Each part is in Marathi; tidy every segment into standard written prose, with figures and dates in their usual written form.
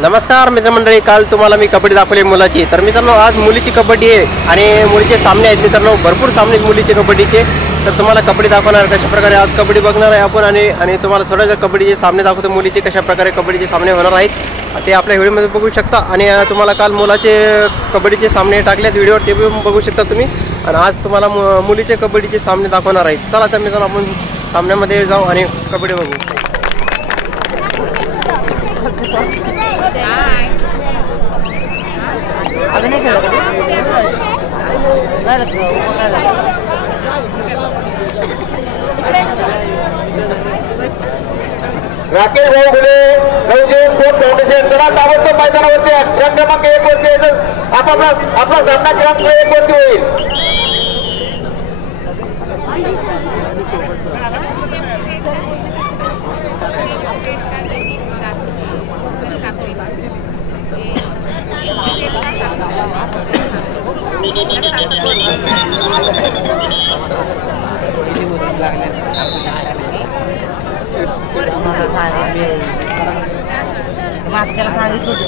नमस्कार मित्रमंडळी, काल तुम्हाला मी कबड्डी दाखवली मुलाची. तर मित्रांनो, आज मुलीची कबड्डी आहे आणि मुलीचे सामने आहेत मित्रांनो. भरपूर सामने मुलीचे कबड्डीचे. तर तुम्हाला कबड्डी दाखवणार कशा प्रकारे आज कबड्डी बघणार आहे आपण आणि तुम्हाला थोडंसं कबड्डीचे सामने दाखवतो. मुलीचे कशा प्रकारे कबड्डीचे सामने होणार आहेत ते आपल्या व्हिडिओमध्ये बघू शकता. आणि तुम्हाला काल मुलाचे कबड्डीचे सामने टाकलेत व्हिडिओवर, ते बघू शकता तुम्ही. आणि आज तुम्हाला मुलीचे कबड्डीचे सामने दाखवणार आहेत. चला तर मित्रांनो, आपण सामन्यामध्ये जाऊ आणि कबड्डी बघू. राकेश भाऊ गुले नवजीवन स्पोर्ट फाउंडेशन जरा ताबडतोब मैदानावरती रंग क्रमांक 1 वरती आपला सामना क्रमांक 1 वरती होईल. मागच्याला सांगितलं होतं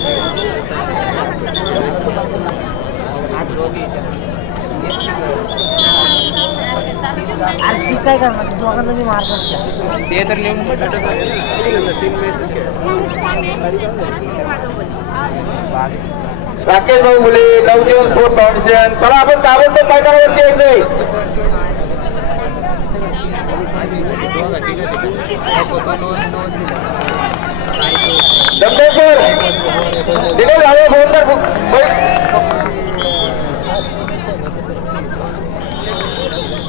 आर्थिक काय करणार दोघांना मी मार ते तर राकेश भाऊ मुले नवजीवन स्पोर्ट फाउंडेशन चला आपण ताबडतोब मैदानावरती यायचंय. दमदर दिनेश भाऊ बोलकर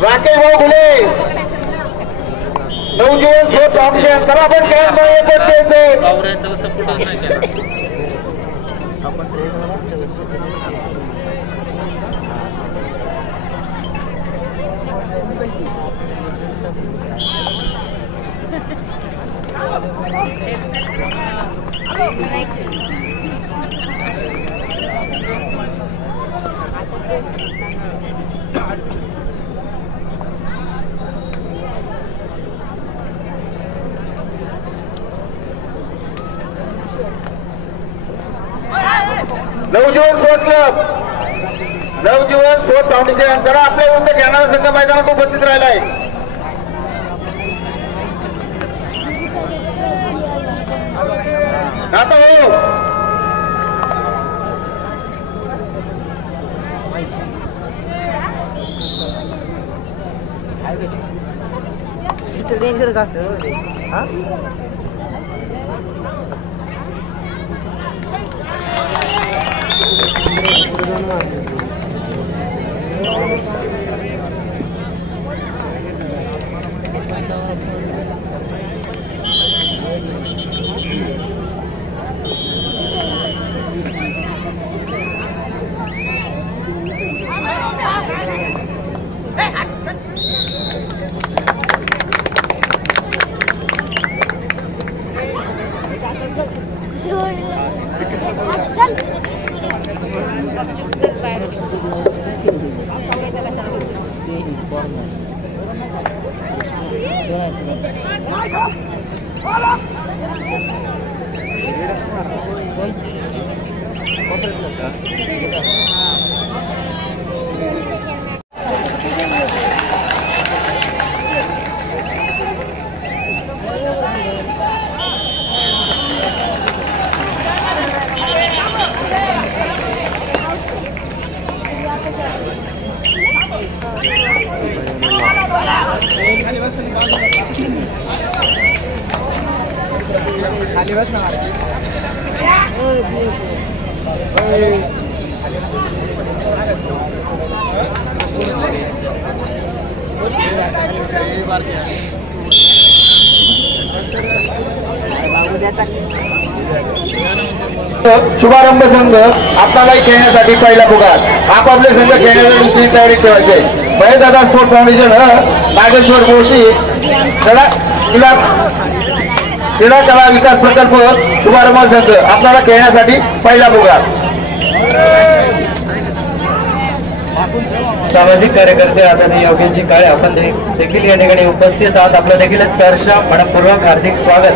राकेश भाऊ मुले नवजीवन स्पोर्ट फाउंडेशन चला आपण नवजीवन स्पोर्ट क्लब नवजीवन स्पोर्ट फाउंडेशन जरा आपल्या विरुद्ध घेणारा संघ मैदानात उपस्थित राहिला आहे. आता हो डेंजरस असतं. खाली बस ना शुभारंभ संघ आपल्यालाही खेळण्यासाठी पहिला पुकार. आपापले संघ खेळण्यासाठी दुसरी तयारी ठेवायचे. दादा स्पोर्ट फाउंडेशन नागेश्वर मोशी क्रीडा कला विकास प्रकल्प शुभारंभ संघ आपल्याला खेळण्यासाठी पहिला पुकार. सामाजिक कार्यकर्ते आदरणीय योगेशजी काळे आपण देखील या ठिकाणी उपस्थित आहात. आपलं देखील सहर्ष मनपूर्वक हार्दिक स्वागत.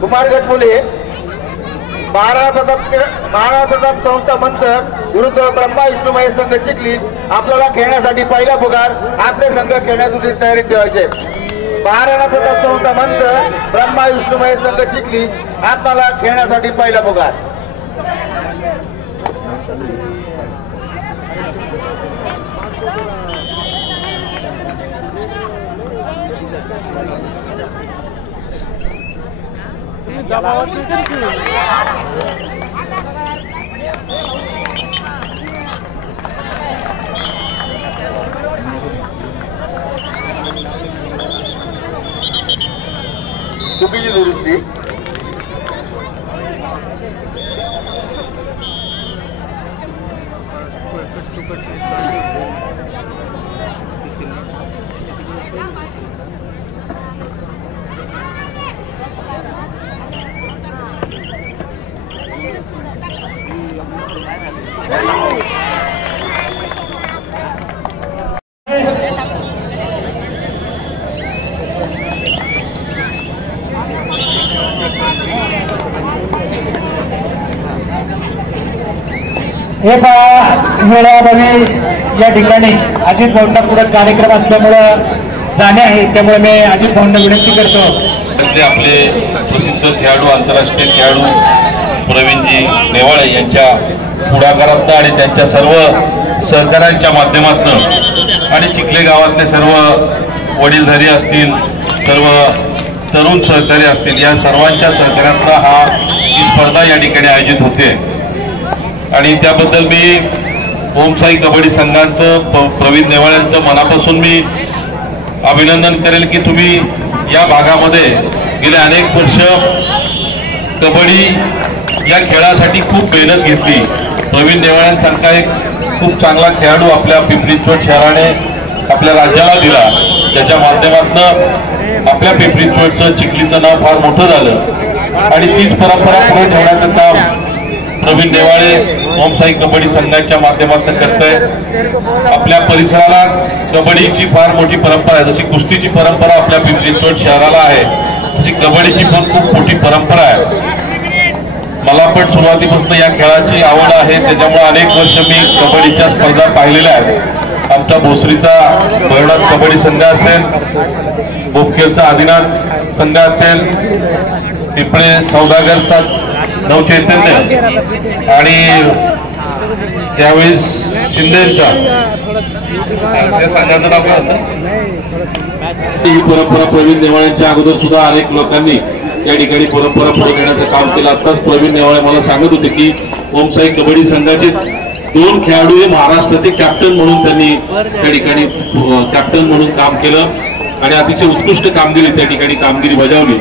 कुमारगड मुले महाराज प्रताप संस्था मंतर विरुद्ध ब्रह्मा विष्णू महेश संघ चिखली आपल्याला खेळण्यासाठी पहिला पुकार आपले संघ खेळण्यासाठी तयारीत ठेवायचे. महाराणा प्रताप संस्था मंतर ब्रह्मा विष्णू महेश संघ चिखली आपल्याला खेळण्यासाठी पहिला पुकार. चुकीची दुरुस्ती. हे वेळामध्ये या ठिकाणी अजित भाऊंना पुढे कार्यक्रम असल्यामुळं जाणे आहे, त्यामुळे मी अजित भाऊंना विनंती करतो. आपले प्रसिद्ध खेळाडू आंतरराष्ट्रीय खेळाडू प्रवीणजी नेवाळे यांच्या पुढाकारातून आणि त्यांच्या सर्व सहकाऱ्यांच्या माध्यमातून आणि चिखले गावातले सर्व वडीलधारी असतील, सर्व तरुण सहकारी असतील, या सर्वांच्या सहकार्यातून ही स्पर्धा या ठिकाणी आयोजित होते. आणि त्याबद्दल मी ओमसाई कबड्डी संघाचं प्रवीण नेवाळ्यांचं मनापासून मी अभिनंदन करेल की तुम्ही या भागामध्ये गेले अनेक वर्ष कबड्डी या खेळासाठी खूप मेहनत घेतली. प्रवीण नेवाळ्यांसारखा एक खूप चांगला खेळाडू आपल्या पिंपरी चिंचवड शहराने आपल्या राज्याला दिला, त्याच्या माध्यमातून आपल्या पिंपरी चिंचवडचं चिखलीचं नाव फार मोठं झालं आणि तीच परंपरा पुढे ठेवण्याचं काम प्रवीण नेवाळे ओमसाई कबड्डी संघाच्या माध्यमातून करतोय. आपल्या परिसराला कबड्डीची फार मोठी परंपरा आहे, जशी कुस्तीची परंपरा आपल्या पिंपरी चिंचवड शहराला आहे तशी कबड्डीची पण खूप मोठी परंपरा आहे. मला पण सुरुवातीपासून या खेळाची आवड आहे, त्याच्यामुळे अनेक वर्ष मी कबड्डीच्या स्पर्धा पाहिलेल्या आहेत. आमच्या भोसरीचा भरडात कबड्डी संघ असेल, बोपखेलचा आदिनाथ संघ असेल, पिंपळे सौदागरचा नवचैतन्य आणि त्यावेळेस शिंदेचा त्या संघाचं नाव काय होतं? ही परंपरा प्रवीण नेवाळ्यांच्या अगोदर सुद्धा अनेक लोकांनी त्या ठिकाणी परंपरा पुढे नेण्याचं काम केलं. आताच प्रवीण नेवाळे मला सांगत होते की ओमसाई कबड्डी संघाचे 2 खेळाडू हे महाराष्ट्राचे कॅप्टन म्हणून त्यांनी त्या ठिकाणी कॅप्टन म्हणून काम केलं आणि अतिशय उत्कृष्ट कामगिरी त्या ठिकाणी कामगिरी बजावली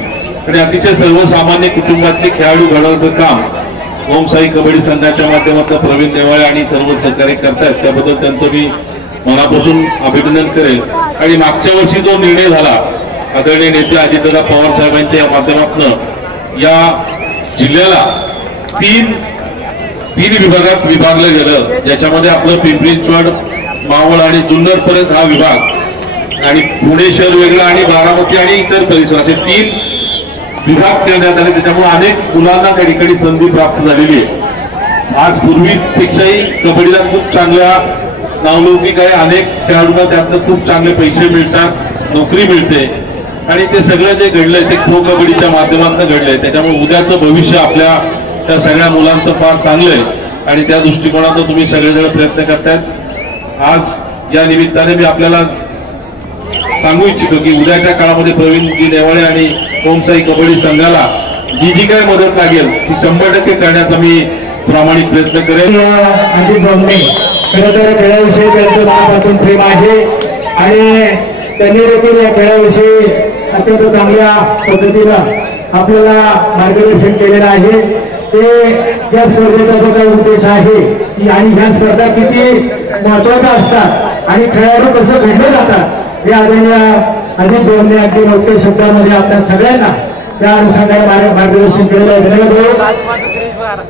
आणि अतिशय सर्वसामान्य कुटुंबातले खेळाडू घडवण्याचं काम ओमसाई कबड्डी संघाच्या माध्यमातून प्रवीण नेवाळे आणि सर्व सहकार्य करतायत. त्याबद्दल त्यांचं मी मनापासून अभिनंदन करेल. आणि मागच्या वर्षी जो निर्णय झाला आदरणीय नेते अजितदादा पवार साहेबांच्या माध्यमातून या जिल्ह्याला तीन विभागात विभागलं गेलं, ज्याच्यामध्ये आपलं पिंपरी चिंचवड, मावळ आणि जुन्नर पर्यंत हा विभाग आणि पुणे शहर वेगळं आणि बारामती आणि इतर परिसर असे 3 विभाग करण्यात आले. त्याच्यामुळे अनेक मुलांना त्या ठिकाणी संधी प्राप्त झालेली आहे. आज पूर्वीपेक्षाही कबड्डीला खूप चांगल्या नावलौकिक आहे. अनेक खेळाडूंना त्यातनं खूप चांगले पैसे मिळतात, नोकरी मिळते आणि ते सगळं जे घडलंय ते प्रो कबड्डीच्या माध्यमातून घडलंय. त्याच्यामुळे उद्याचं भविष्य आपल्या त्या सगळ्या मुलांचं फार चांगलं आहे आणि त्या दृष्टिकोनातून तुम्ही सगळेजण प्रयत्न करतायत. आज या निमित्ताने मी आपल्याला सांगू इच्छितो की उद्याच्या काळामध्ये प्रवीणजी नेवाळे आणि ओमसाई कबड्डी संघाला जी काय मदत लागेल ती 100% करण्याचा मी प्रामाणिक प्रयत्न करेन. अजित भाऊंनी खरं तर खेळाविषयी त्यांचं मनापासून प्रेम आहे आणि त्यांनी देखील या खेळाविषयी अत्यंत चांगल्या पद्धतीनं आपल्याला मार्गदर्शन केलेलं आहे. ते या स्पर्धेचा जो काही उद्देश आहे की आणि ह्या स्पर्धा किती महत्वाच्या असतात आणि खेळाडू कसं घडले जातात हे आदरणीय अजित भाऊंनी अगदी मोजक्या शब्दामध्ये आपल्या सगळ्यांना त्या अनुषंगाने मार्गदर्शन केलेलं आहे. धन्यवाद.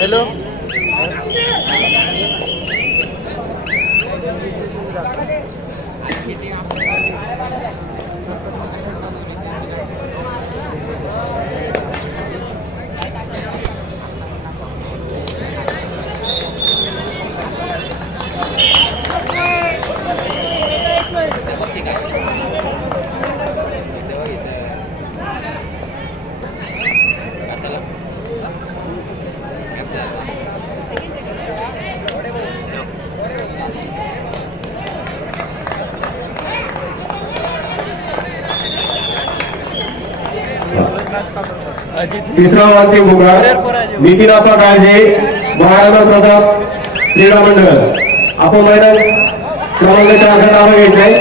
हॅलो तिसरा अंतिम पुकार नितीनापा काळजे, महाराणा प्रताप क्रीडा मंडळ. आपण मैदान क्रमांक 4 नाव घ्यायचंय.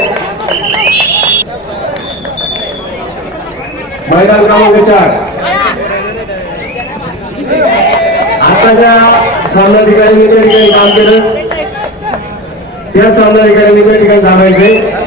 मैदान क्रमांक 4. आताच्या सामनाधिकाऱ्यांनी त्या ठिकाणी काम केलं, त्या सामनाधिकाऱ्यांनी त्या ठिकाणी थांबायचंय.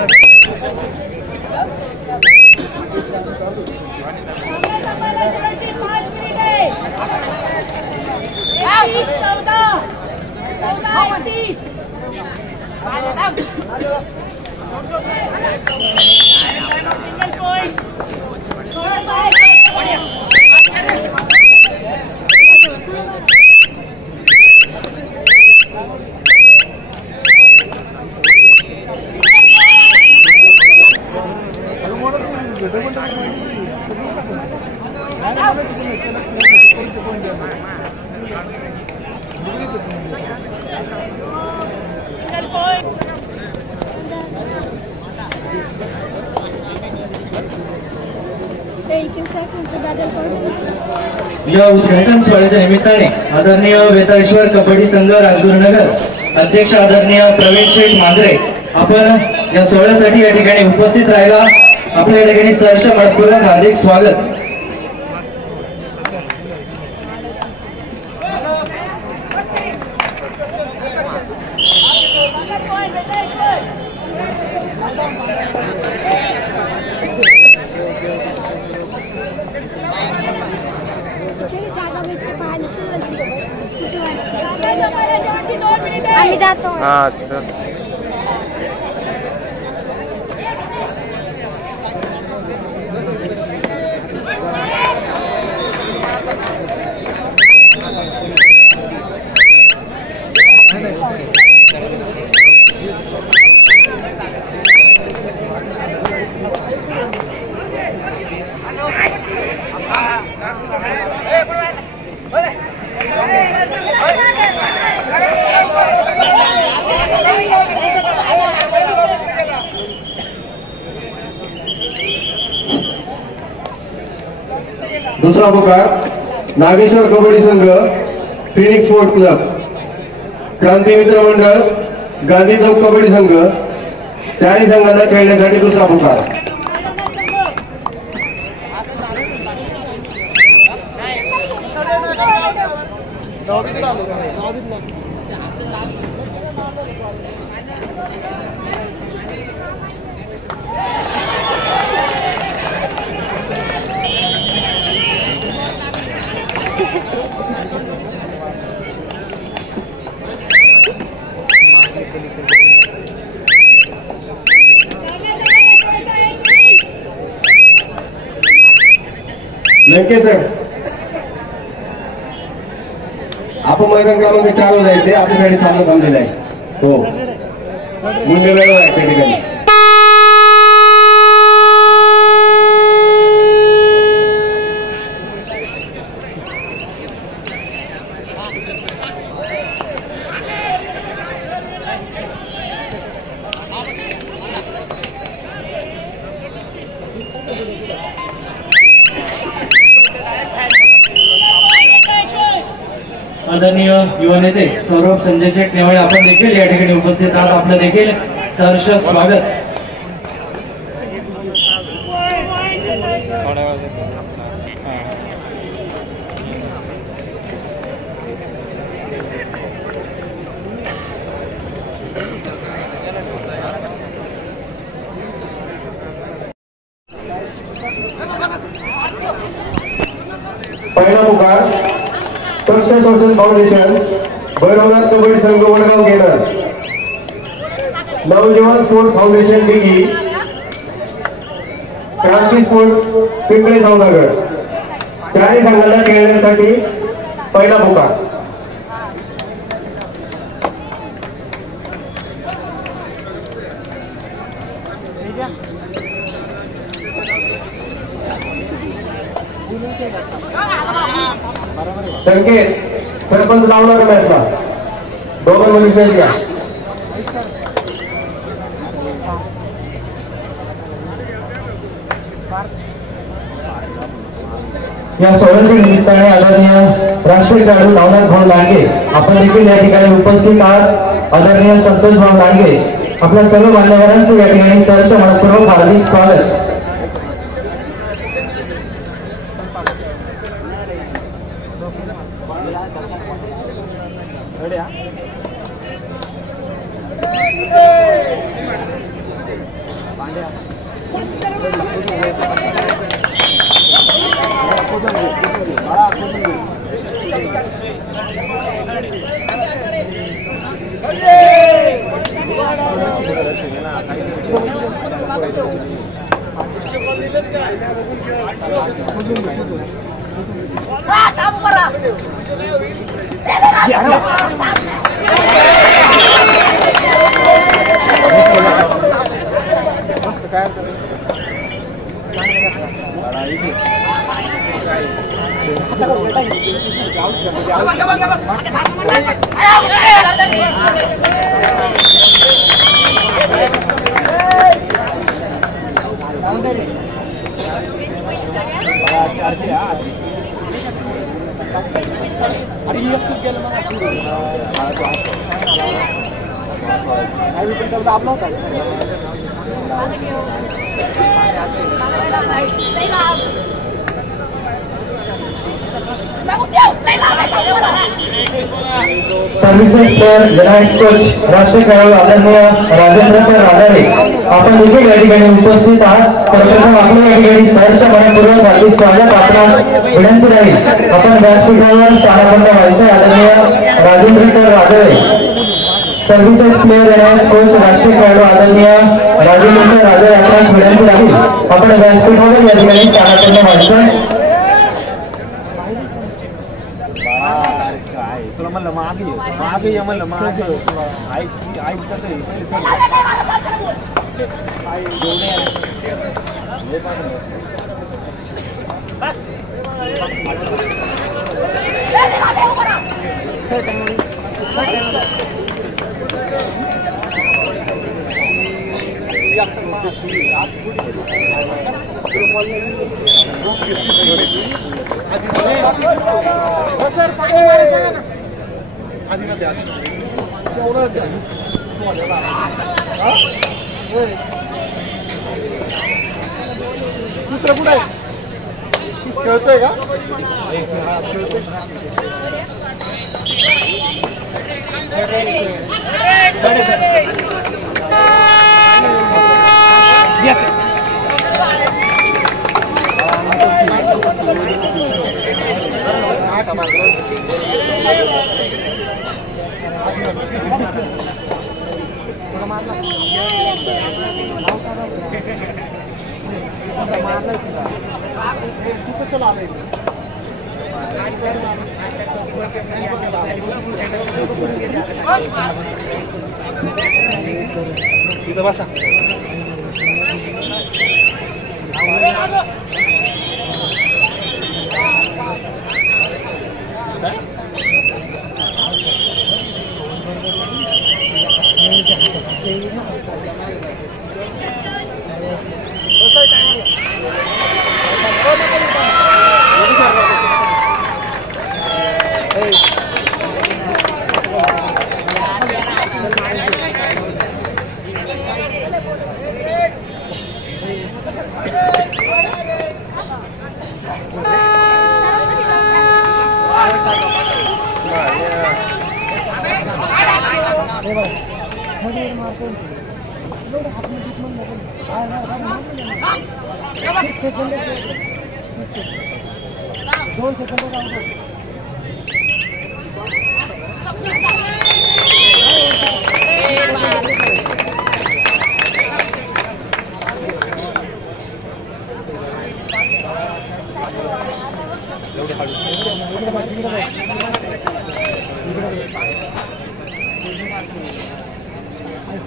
या उद्घाटन सोहळ्याच्या निमित्ताने आदरणीय वेताळेश्वर कबड्डी संघ राजगुरुनगर अध्यक्ष आदरणीय प्रवीण शेठ मांजरे आपण या सोहळ्यासाठी या ठिकाणी उपस्थित राहिला आपल्या या ठिकाणी सहर्ष मनपूर्वक हार्दिक स्वागत. आम्ही जातो. अच्छा दुसरा पुकार नागेश्वर कबड्डी संघ फिनिक्स स्पोर्ट क्लब क्रांती मित्र मंडळ गांधी चौक कबड्डी संघ चारी संघांना खेळण्यासाठी दुसरा पुकार. लंके सर आपण मैदान क्रमांक 4 वर जायचे आपल्यासाठी चालू थांबलेलं आहे. हो मुंगे वेळ आहे त्या ठिकाणी. आदरणीय युवा नेते सौरभ संजय शेठ नेवाळे आपण देखील या ठिकाणी उपस्थित आहात आपलं देखील सहर्ष स्वागत. पहिला पुकार प्रत्यक्ष सोशल फाउंडेशन भैरवनाथ कबड्डी संघ वडगाव केरळ नवजीवन स्पोर्ट फाउंडेशन दिघी क्रांती स्पोर्ट पिंपळे सावनगर चारही संघांना खेळण्यासाठी पहिला पुकार. संकेत सरपंच लावणार मॅचला दोघांमध्ये मॅच घ्या. या सोहळ्याच्या निमित्ताने आदरणीय राष्ट्रीय खेळाडू नवनाथ भाऊ लांडगे आपण देखील या ठिकाणी उपस्थित आहात. आदरणीय संतोष भाऊ लांडगे आपल्या सर्व मान्यवरांचं या ठिकाणी सहर्ष मनपूर्वक हार्दिक स्वागत. सर्व्हिसेस प्लेअर जनरल कोच राष्ट्रीय खेळाडू आदरणीय राजेंद्र सर राधारे आपण देखील या ठिकाणी उपस्थित आहात. सर्वप्रथम आपल्या या ठिकाणी सहर्ष मनपूर्वक हार्दिक स्वागत आपणास विनंती राहील. आपण व्यासपीठावर स्थानापन्न व्हायचे. आदरणीय राजेंद्र सर राधारे सर्व्हिसेस प्लेअर जनरल कोच राष्ट्रीय खेळाडू आदरणीय राजेंद्र सर राधारे आपणास विनंती राहील. आपण व्यासपीठावर या ठिकाणी स्थानापन्न व्हायचे. म्हणलं मागे ये म्हणलं मागे आई कसं दुसरं कुठे खेळतोय का? तू कसं आलाय? तिथं बसा. दोन सेकंद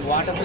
वाटत